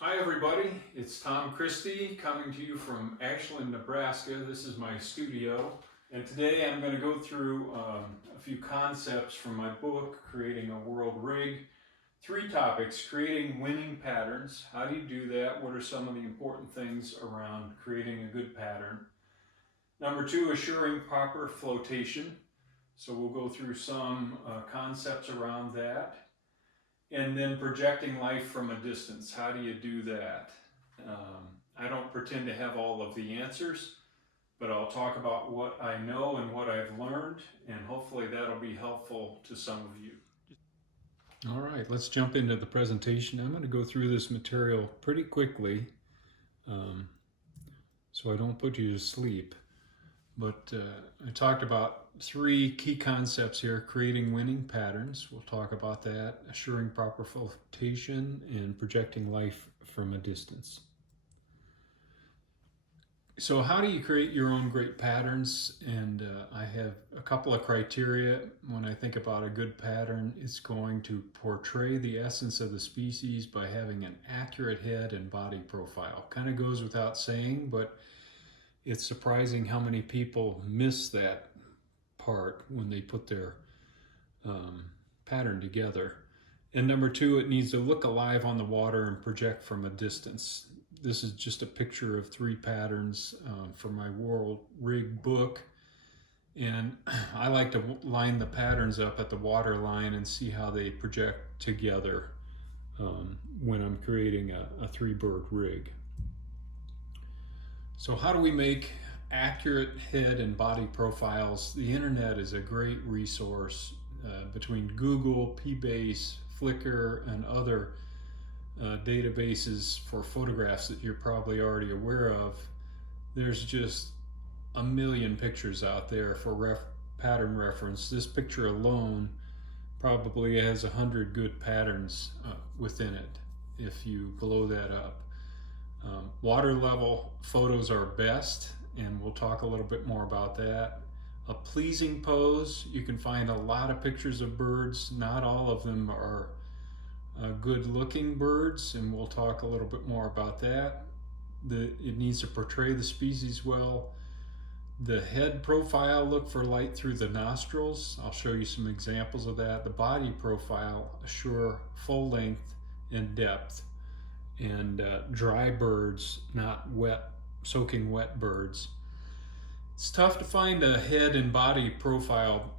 Hi everybody, it's Tom Christie coming to you from Ashland, Nebraska. This is my studio, and today I'm going to go through a few concepts from my book, Creating a World Rig. Three topics: creating winning patterns. How do you do that? What are some of the important things around creating a good pattern? Number two, assuring proper flotation. So we'll go through some concepts around that. And then projecting life from a distance. How do you do that? I don't pretend to have all of the answers, but I'll talk about what I know and what I've learned, and hopefully that'll be helpful to some of you. All right, let's jump into the presentation. I'm going to go through this material pretty quickly um, so I don't put you to sleep. But I talked about three key concepts here: creating winning patterns. We'll talk about that, assuring proper flotation, and projecting life from a distance. So how do you create your own great patterns? And I have a couple of criteria. When I think about a good pattern, it's going to portray the essence of the species by having an accurate head and body profile. Kind of goes without saying, but it's surprising how many people miss that part when they put their pattern together. And number two, it needs to look alive on the water and project from a distance. This is just a picture of three patterns from my World Rig book. And I like to line the patterns up at the water line and see how they project together when I'm creating a three-bird rig. So how do we make accurate head and body profiles? The internet is a great resource between Google, PBase, Flickr, and other databases for photographs that you're probably already aware of. There's just a million pictures out there for pattern reference. This picture alone probably has 100 good patterns within it if you blow that up. Water level photos are best, and we'll talk a little bit more about that. A pleasing pose, you can find a lot of pictures of birds. Not all of them are good looking birds, and we'll talk a little bit more about that. It needs to portray the species well. The head profile, look for light through the nostrils. I'll show you some examples of that. The body profile, assure full length and depth. And dry birds, not wet, soaking wet birds. It's tough to find a head and body profile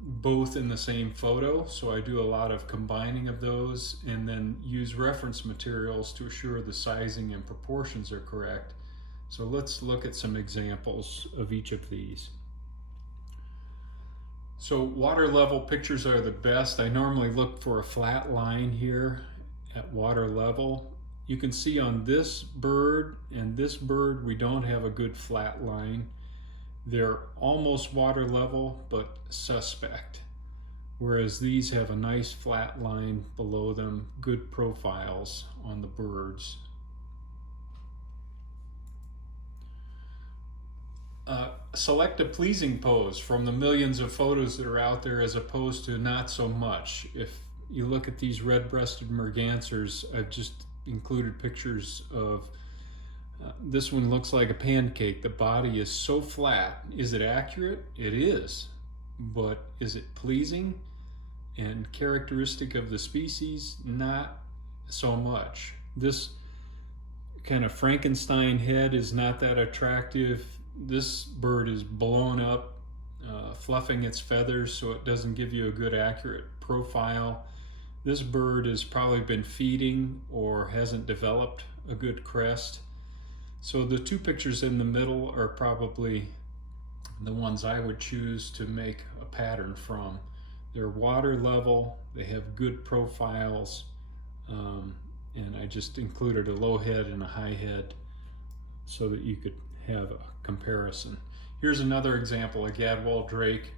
both in the same photo, so I do a lot of combining of those and then use reference materials to assure the sizing and proportions are correct. So let's look at some examples of each of these. So water level pictures are the best. I normally look for a flat line here at water level. You can see on this bird and this bird, we don't have a good flat line. They're almost water level, but suspect. Whereas these have a nice flat line below them, good profiles on the birds. Select a pleasing pose from the millions of photos that are out there as opposed to not so much. If you look at these red-breasted mergansers, I've just included pictures of this one looks like a pancake. The body is so flat. Is it accurate? It is. But is it pleasing and characteristic of the species? Not so much. This kind of Frankenstein head is not that attractive. This bird is blown up, fluffing its feathers so it doesn't give you a good accurate profile. This bird has probably been feeding or hasn't developed a good crest. So the two pictures in the middle are probably the ones I would choose to make a pattern from. They're water level, they have good profiles, and I just included a low head and a high head so that you could have a comparison. Here's another example, a gadwall drake.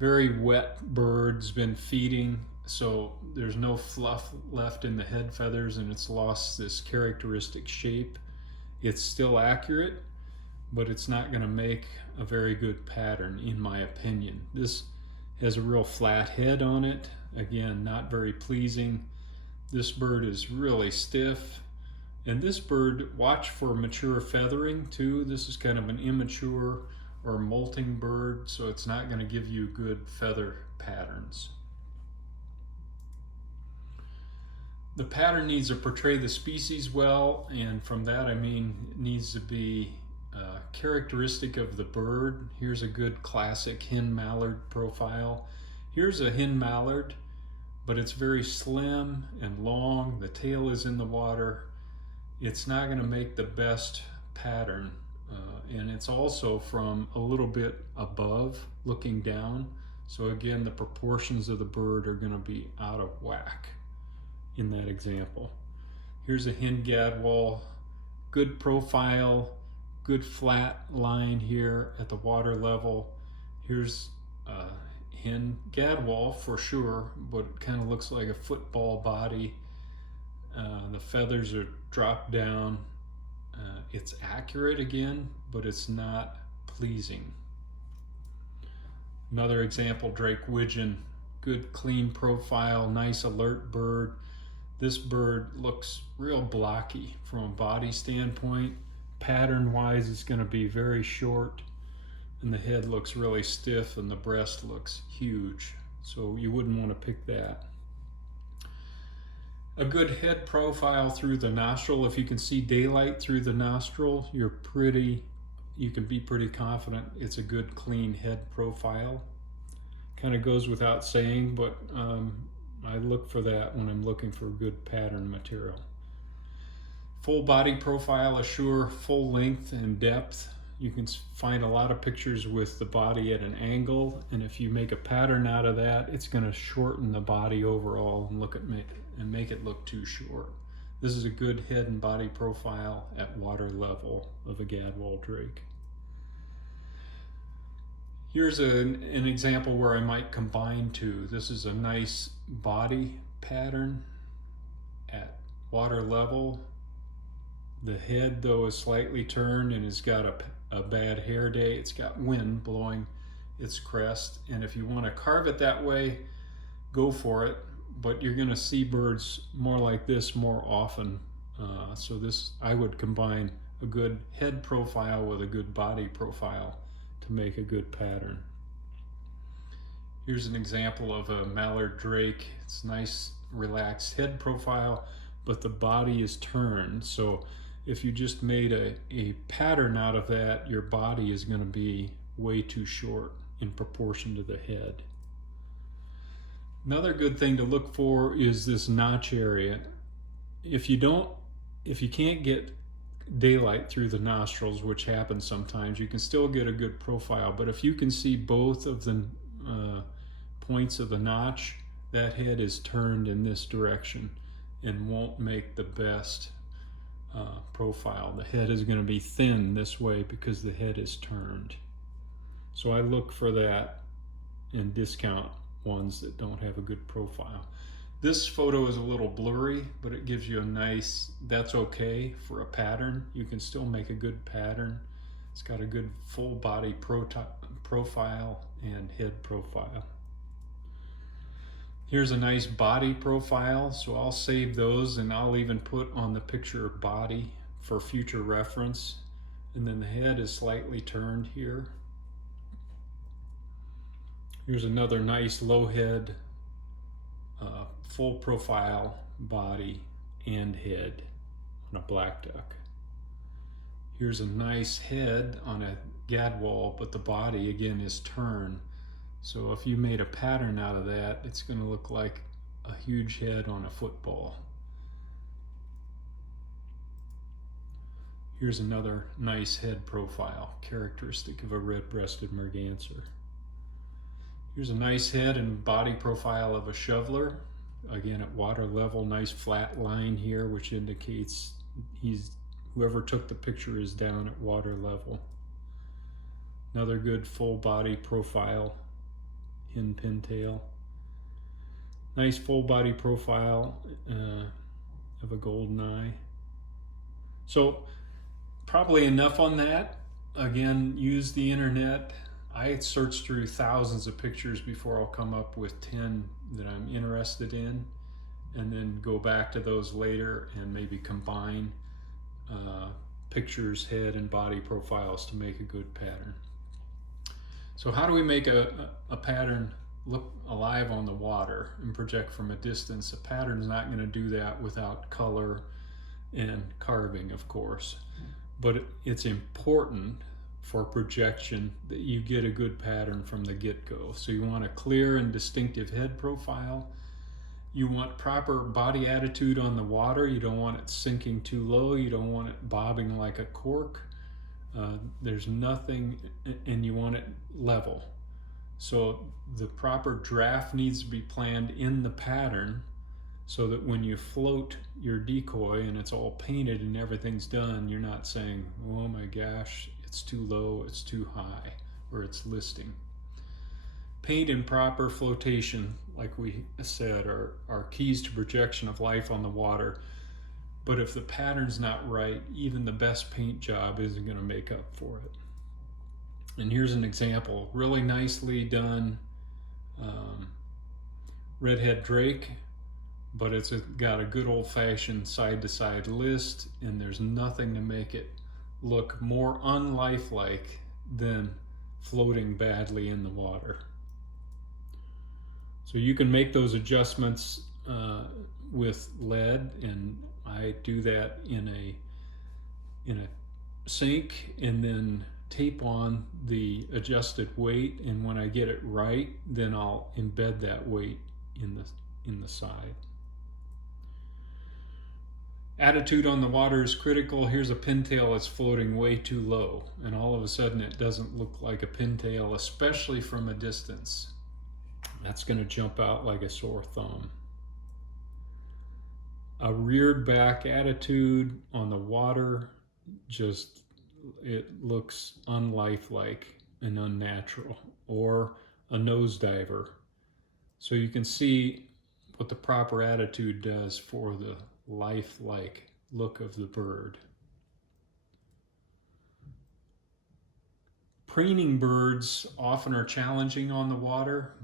Very wet bird's been feeding, so there's no fluff left in the head feathers and it's lost this characteristic shape. It's still accurate, but it's not going to make a very good pattern in my opinion. This has a real flat head on it. Again, not very pleasing. This bird is really stiff. And this bird, watch for mature feathering too. This is kind of an immature or molting bird, so it's not going to give you good feather patterns. The pattern needs to portray the species well, and from that I mean it needs to be characteristic of the bird. Here's a good classic hen mallard profile. Here's a hen mallard, but it's very slim and long. The tail is in the water. It's not going to make the best pattern, and it's also from a little bit above looking down. So again, the proportions of the bird are going to be out of whack in that example. Here's a hen gadwall, good profile, good flat line here at the water level. Here's a hen gadwall for sure, but it kind of looks like a football body. The feathers are dropped down. It's accurate again, but it's not pleasing. Another example, Drake widgeon, good clean profile, nice alert bird. This bird looks real blocky from a body standpoint. Pattern wise, it's going to be very short, and the head looks really stiff and the breast looks huge. So you wouldn't want to pick that. A good head profile through the nostril. If you can see daylight through the nostril, you can be pretty confident it's a good clean head profile. Kind of goes without saying, but I look for that when I'm looking for good pattern material. Full body profile, assure full length and depth. You can find a lot of pictures with the body at an angle, and if you make a pattern out of that, it's going to shorten the body overall and make it look too short. This is a good head and body profile at water level of a gadwall drake. Here's an example where I might combine two. This is a nice body pattern at water level. The head, though, is slightly turned and has got a bad hair day. It's got wind blowing its crest, and if you want to carve it that way, go for it, but you're going to see birds more like this more often. So I would combine a good head profile with a good body profile to make a good pattern. Here's an example of a mallard drake. It's nice relaxed head profile, but the body is turned. So if you just made a pattern out of that, your body is going to be way too short in proportion to the head. Another good thing to look for is this notch area. If you can't get daylight through the nostrils, which happens sometimes, you can still get a good profile. But if you can see both of the points of the notch, that head is turned in this direction and won't make the best profile. The head is going to be thin this way because the head is turned. So I look for that and discount ones that don't have a good profile. This photo is a little blurry, but it gives you a nice, that's okay for a pattern. You can still make a good pattern. It's got a good full body profile and head profile. Here's a nice body profile, so I'll save those and I'll even put on the picture body for future reference. And then the head is slightly turned here. Here's another nice low head, full profile body and head on a black duck. Here's a nice head on a gadwall, but the body again is turned. So if you made a pattern out of that, it's going to look like a huge head on a football. Here's another nice head profile, characteristic of a red-breasted merganser. Here's a nice head and body profile of a shoveler. Again, at water level, nice flat line here, which indicates whoever took the picture is down at water level. Another good full body profile, hen pintail. Nice full body profile of a golden eye. So probably enough on that. Again, use the internet. I search through thousands of pictures before I'll come up with 10 that I'm interested in, and then go back to those later and maybe combine. pictures, head and body profiles to make a good pattern. So how do we make a pattern look alive on the water and project from a distance? A pattern's not going to do that without color and carving, of course. But it's important for projection that you get a good pattern from the get-go. So you want a clear and distinctive head profile. You want proper body attitude on the water. You don't want it sinking too low. You don't want it bobbing like a cork. There's nothing, and you want it level. So the proper draft needs to be planned in the pattern so that when you float your decoy and it's all painted and everything's done, you're not saying, oh my gosh, it's too low, it's too high, or it's listing. Paint and proper flotation, like we said, are keys to projection of life on the water. But if the pattern's not right, even the best paint job isn't going to make up for it. And here's an example, really nicely done redhead drake, but it's got a good old-fashioned side-to-side list, and there's nothing to make it look more unlifelike than floating badly in the water. So you can make those adjustments with lead, and I do that in a sink and then tape on the adjusted weight, and when I get it right, then I'll embed that weight in the side. Attitude on the water is critical. Here's a pintail that's floating way too low, and all of a sudden it doesn't look like a pintail, especially from a distance. That's going to jump out like a sore thumb. A reared back attitude on the water, it looks unlifelike and unnatural, or a nosediver. So you can see what the proper attitude does for the lifelike look of the bird. Preening birds often are challenging on the water,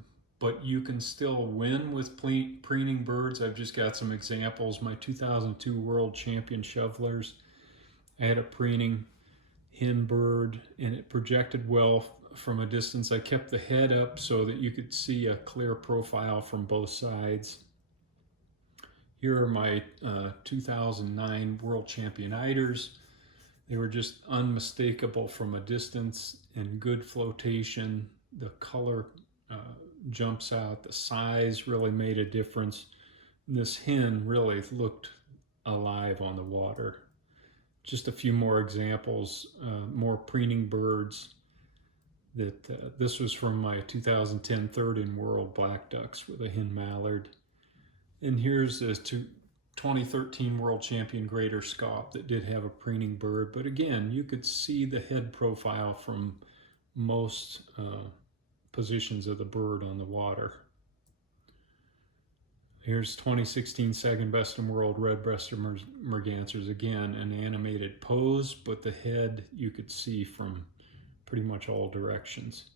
but you can still win with preening birds. I've just got some examples. My 2002 World Champion shovelers, I had a preening hen bird, and it projected well from a distance. I kept the head up so that you could see a clear profile from both sides. Here are my 2009 World Champion eiders. They were just unmistakable from a distance, and good flotation. The color jumps out. The size really made a difference. This hen really looked alive on the water. Just a few more examples, more preening birds. This was from my 2010 third in world black ducks with a hen mallard. And here's a 2013 World Champion greater scaup that did have a preening bird. But again, you could see the head profile from most positions of the bird on the water. Here's 2016 second best in world red-breasted mergansers. Again, an animated pose, but the head you could see from pretty much all directions.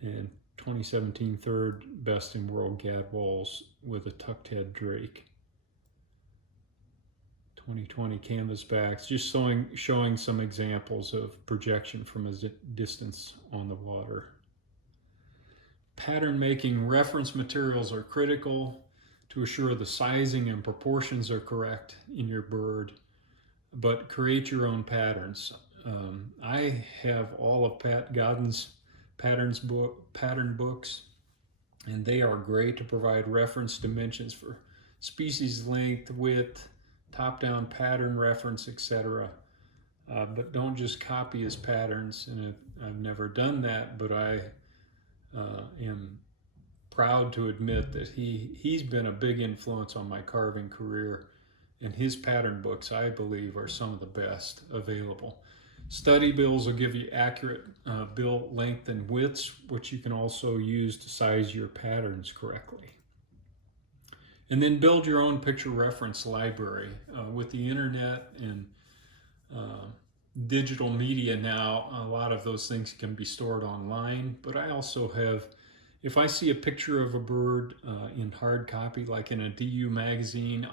And 2017 third best in world gadwalls with a tucked head drake. 2020 canvasbacks, just showing some examples of projection from a distance on the water. Pattern making reference materials are critical to assure the sizing and proportions are correct in your bird, but create your own patterns. I have all of Pat Godden's pattern books, and they are great to provide reference dimensions for species length, width, top-down pattern reference, etc. But don't just copy his patterns, and I've never done that, but I am proud to admit that he's been a big influence on my carving career, and his pattern books, I believe, are some of the best available. Study bills will give you accurate bill length and widths, which you can also use to size your patterns correctly. And then build your own picture reference library. With the internet and digital media now, a lot of those things can be stored online, but I also have, if I see a picture of a bird in hard copy, like in a DU magazine,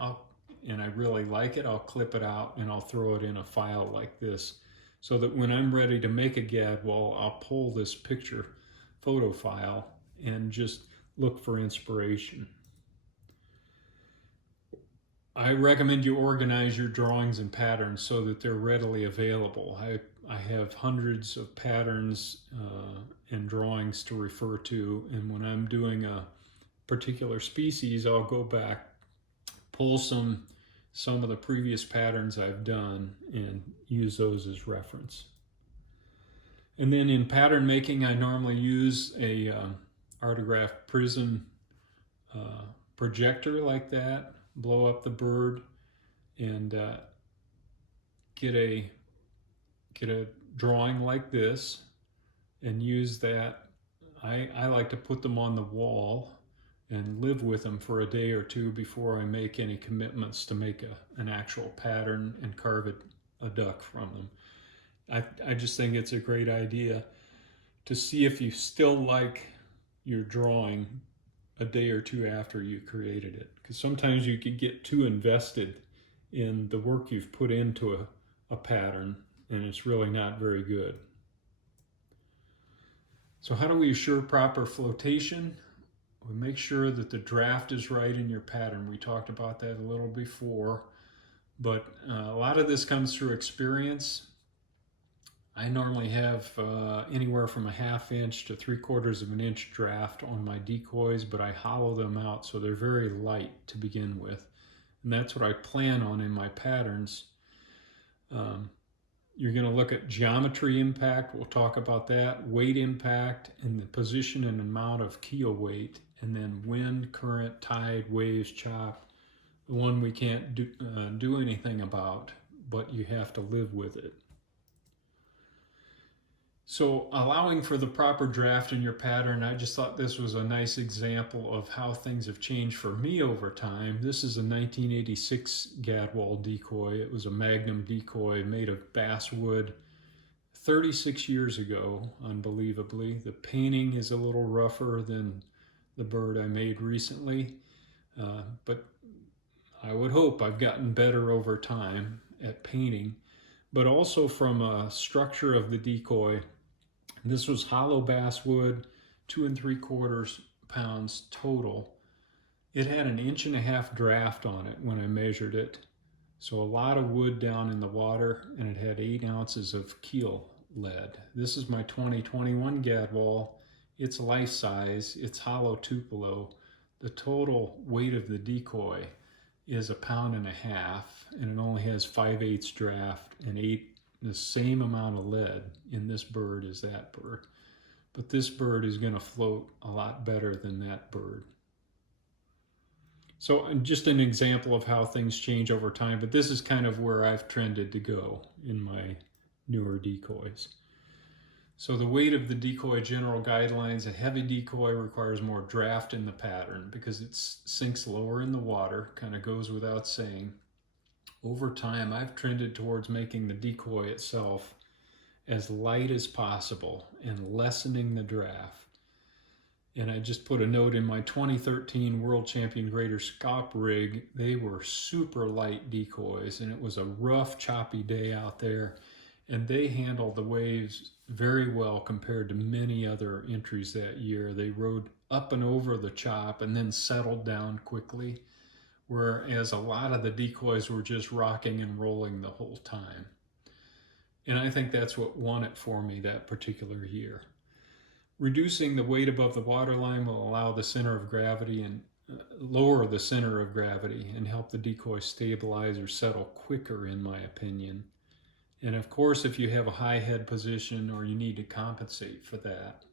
and I really like it, I'll clip it out and I'll throw it in a file like this, so that when I'm ready to make a gadwall, I'll pull this picture photo file and just look for inspiration. I recommend you organize your drawings and patterns so that they're readily available. I have hundreds of patterns and drawings to refer to, and when I'm doing a particular species, I'll go back, pull some of the previous patterns I've done and use those as reference. And then in pattern making, I normally use a Artograph prism projector like that, blow up the bird, and get a drawing like this and use that. I like to put them on the wall and live with them for a day or two before I make any commitments to make an actual pattern and carve a duck from them. I just think it's a great idea to see if you still like your drawing a day or two after you created it, because sometimes you could get too invested in the work you've put into a pattern and it's really not very good. So how do we assure proper flotation? We make sure that the draft is right in your pattern. We talked about that a little before, but a lot of this comes through experience. I normally have anywhere from a 1/2 inch to 3/4 of an inch draft on my decoys, but I hollow them out so they're very light to begin with. And that's what I plan on in my patterns. You're going to look at geometry impact. We'll talk about that. Weight impact and the position and amount of keel weight. And then wind, current, tide, waves, chop. The one we can't do anything about, but you have to live with it. So allowing for the proper draft in your pattern, I just thought this was a nice example of how things have changed for me over time. This is a 1986 gadwall decoy. It was a Magnum decoy made of basswood 36 years ago, unbelievably. The painting is a little rougher than the bird I made recently, but I would hope I've gotten better over time at painting. But also from a structure of the decoy, this was hollow basswood, 2 3/4 pounds total. It had an 1.5 inch draft on it when I measured it. So a lot of wood down in the water, and it had 8 ounces of keel lead. This is my 2021 gadwall. It's life size, it's hollow Tupelo. The total weight of the decoy is 1.5 pounds, and it only has 5/8 draft and the same amount of lead in this bird as that bird. But this bird is going to float a lot better than that bird. So just an example of how things change over time, but this is kind of where I've trended to go in my newer decoys. So the weight of the decoy general guidelines: a heavy decoy requires more draft in the pattern because it sinks lower in the water, kind of goes without saying. Over time, I've trended towards making the decoy itself as light as possible and lessening the draft. And I just put a note in my 2013 World Champion Greater Scaup rig. They were super light decoys, and it was a rough, choppy day out there. And they handled the waves very well compared to many other entries that year. They rode up and over the chop and then settled down quickly, whereas a lot of the decoys were just rocking and rolling the whole time. And I think that's what won it for me that particular year. Reducing the weight above the waterline will allow the center of gravity and lower the center of gravity and help the decoy stabilize or settle quicker, in my opinion. And of course, if you have a high head position or you need to compensate for that,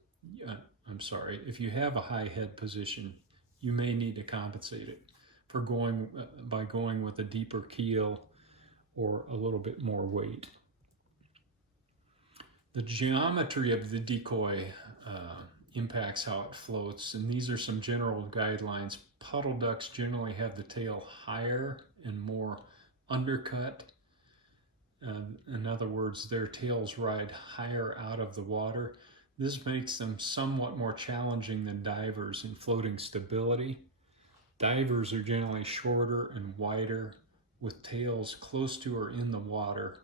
if you have a high head position, you may need to compensate it for by going with a deeper keel or a little bit more weight. The geometry of the decoy impacts how it floats, and these are some general guidelines. Puddle ducks generally have the tail higher and more undercut. In other words, their tails ride higher out of the water. This makes them somewhat more challenging than divers in floating stability. Divers are generally shorter and wider, with tails close to or in the water.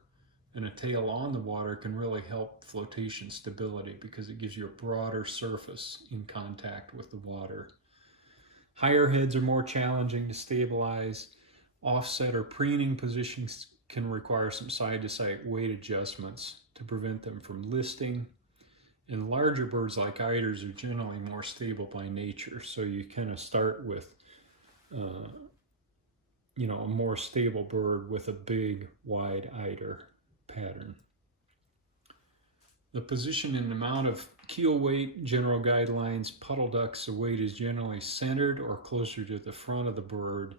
And a tail on the water can really help flotation stability because it gives you a broader surface in contact with the water. Higher heads are more challenging to stabilize. Offset or preening positions can require some side-to-side weight adjustments to prevent them from listing. And larger birds like eiders are generally more stable by nature, so you kind of start with a more stable bird with a big, wide eider pattern. The position and amount of keel weight, general guidelines, puddle ducks, the weight is generally centered or closer to the front of the bird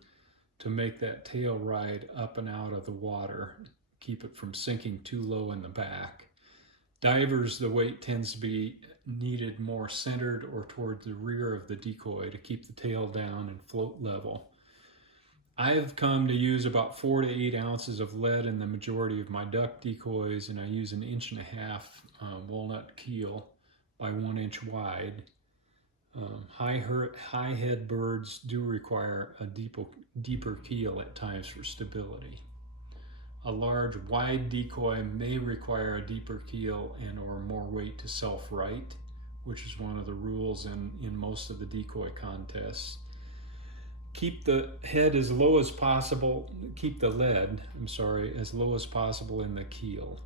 to make that tail ride up and out of the water, keep it from sinking too low in the back. Divers, the weight tends to be needed more centered or toward the rear of the decoy to keep the tail down and float level. I've come to use about 4 to 8 ounces of lead in the majority of my duck decoys, and I use an 1.5 inch walnut keel by 1 inch wide. High head birds do require a deeper keel at times for stability. A large, wide decoy may require a deeper keel and or more weight to self-right, which is one of the rules in most of the decoy contests. Keep the head as low as possible, keep the lead, as low as possible in the keel.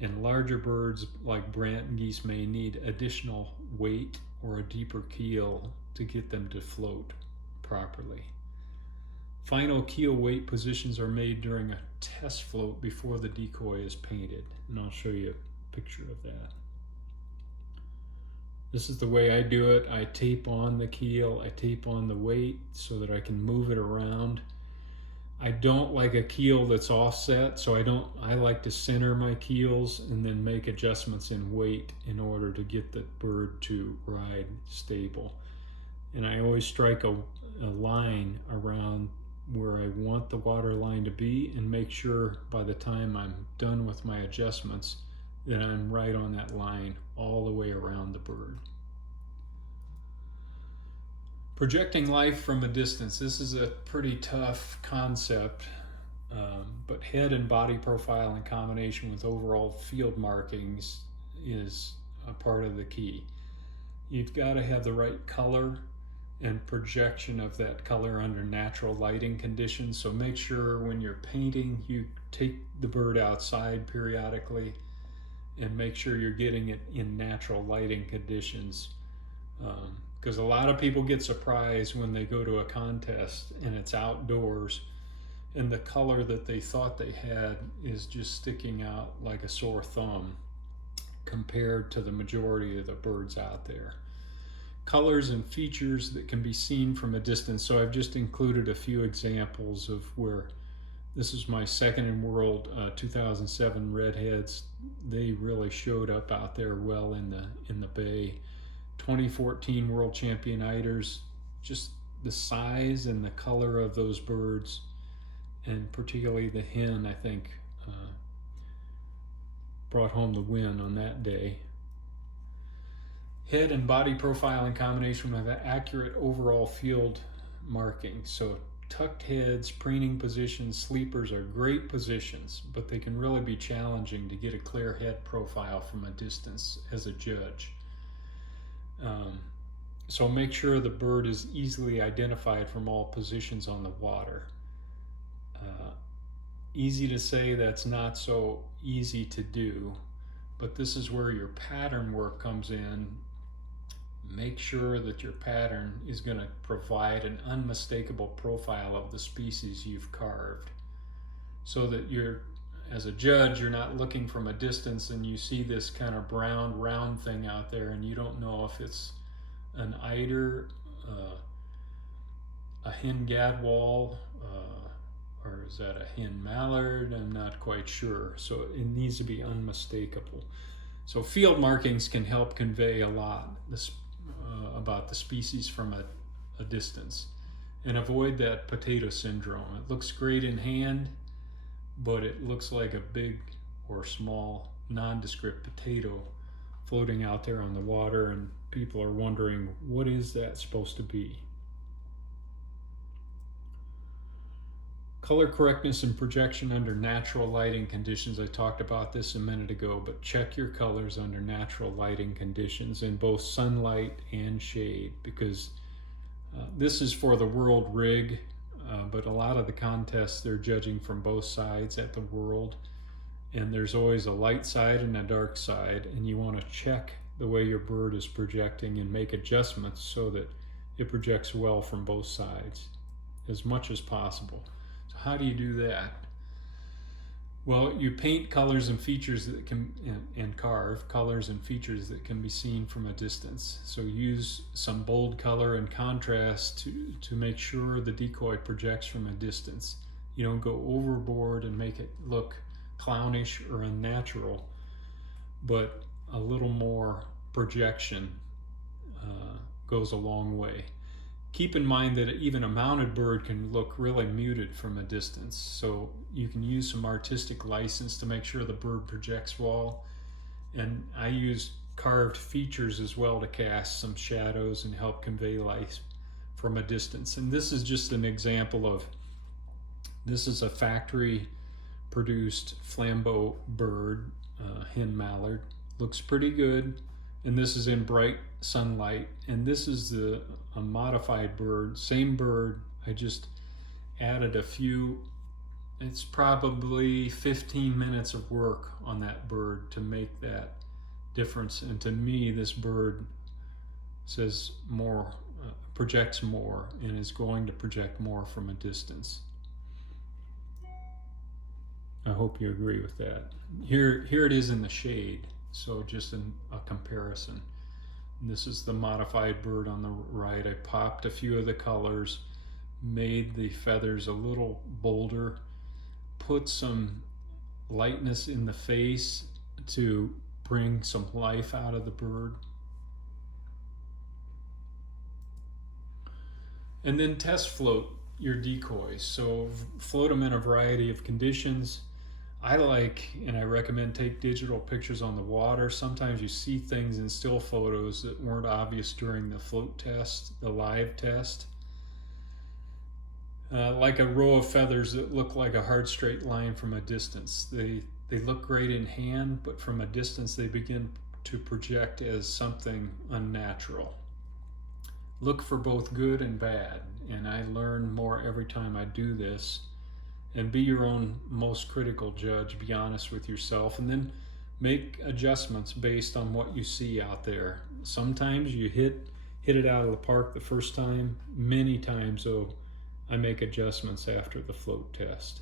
And larger birds like brant and geese may need additional weight or a deeper keel to get them to float properly. Final keel weight positions are made during a test float before the decoy is painted, and I'll show you a picture of that. This is the way I do it. I tape on the keel, I tape on the weight so that I can move it around. I don't like a keel that's offset, so I like to center my keels and then make adjustments in weight in order to get the bird to ride stable. And I always strike a line around where I want the water line to be and make sure by the time I'm done with my adjustments that I'm right on that line all the way around the bird. Projecting life from a distance. This is a pretty tough concept, but head and body profile in combination with overall field markings is a part of the key. You've got to have the right color and projection of that color under natural lighting conditions. So make sure when you're painting, you take the bird outside periodically and make sure you're getting it in natural lighting conditions. Because a lot of people get surprised when they go to a contest and it's outdoors and the color that they thought they had is just sticking out like a sore thumb compared to the majority of the birds out there. Colors and features that can be seen from a distance. So I've just included a few examples of where this is my second in world 2007 redheads. They really showed up out there well in the bay. 2014 world champion eiders, just the size and the color of those birds, and particularly the hen, I think brought home the win on that day. Head and body profile in combination with an accurate overall field marking. So tucked heads, preening positions, sleepers are great positions, but they can really be challenging to get a clear head profile from a distance as a judge. So make sure the bird is easily identified from all positions on the water. Easy to say, that's not so easy to do, but this is where your pattern work comes in. Make sure that your pattern is going to provide an unmistakable profile of the species you've carved, so that you're, as a judge, you're not looking from a distance and you see this kind of brown round thing out there and you don't know if it's an eider, a hen gadwall, or is that a hen mallard? I'm not quite sure. So it needs to be unmistakable. So field markings can help convey a lot about the species from a distance, and avoid that potato syndrome. It looks great in hand, but it looks like a big or small nondescript potato floating out there on the water, and people are wondering, what is that supposed to be? Color correctness and projection under natural lighting conditions. I talked about this a minute ago, but check your colors under natural lighting conditions in both sunlight and shade, because this is for the world rig, but a lot of the contests they're judging from both sides at the world, and there's always a light side and a dark side, and you want to check the way your bird is projecting and make adjustments so that it projects well from both sides as much as possible. So how do you do that? Well, you paint colors and features that can, and carve colors and features that can be seen from a distance. So use some bold color and contrast to make sure the decoy projects from a distance. You don't go overboard and make it look clownish or unnatural, but a little more projection goes a long way. Keep in mind that even a mounted bird can look really muted from a distance, so you can use some artistic license to make sure the bird projects well. And I use carved features as well to cast some shadows and help convey light from a distance. And this is just an example of, this is a factory produced flambeau bird, hen mallard. Looks pretty good, and this is in bright sunlight. And this is a modified bird, same bird. I just added a few, it's probably 15 minutes of work on that bird to make that difference. And to me, this bird says more, projects more, and is going to project more from a distance. I hope you agree with that. Here it is in the shade, so just a comparison. This is the modified bird on the right. I popped a few of the colors, made the feathers a little bolder, put some lightness in the face to bring some life out of the bird. And then test float your decoys. So float them in a variety of conditions. I like, and I recommend, take digital pictures on the water. Sometimes you see things in still photos that weren't obvious during the float test, the live test. Like a row of feathers that look like a hard straight line from a distance. They look great in hand, but from a distance they begin to project as something unnatural. Look for both good and bad, and I learn more every time I do this. And be your own most critical judge. Be honest with yourself, and then make adjustments based on what you see out there. Sometimes you hit it out of the park the first time. Many times, though, I make adjustments after the float test.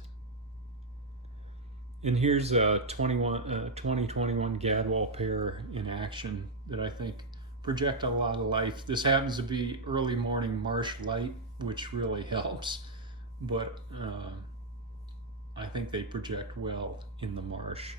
And here's a 2021 Gadwall pair in action that I think project a lot of life. This happens to be early morning marsh light, which really helps, but I think they project well in the marsh.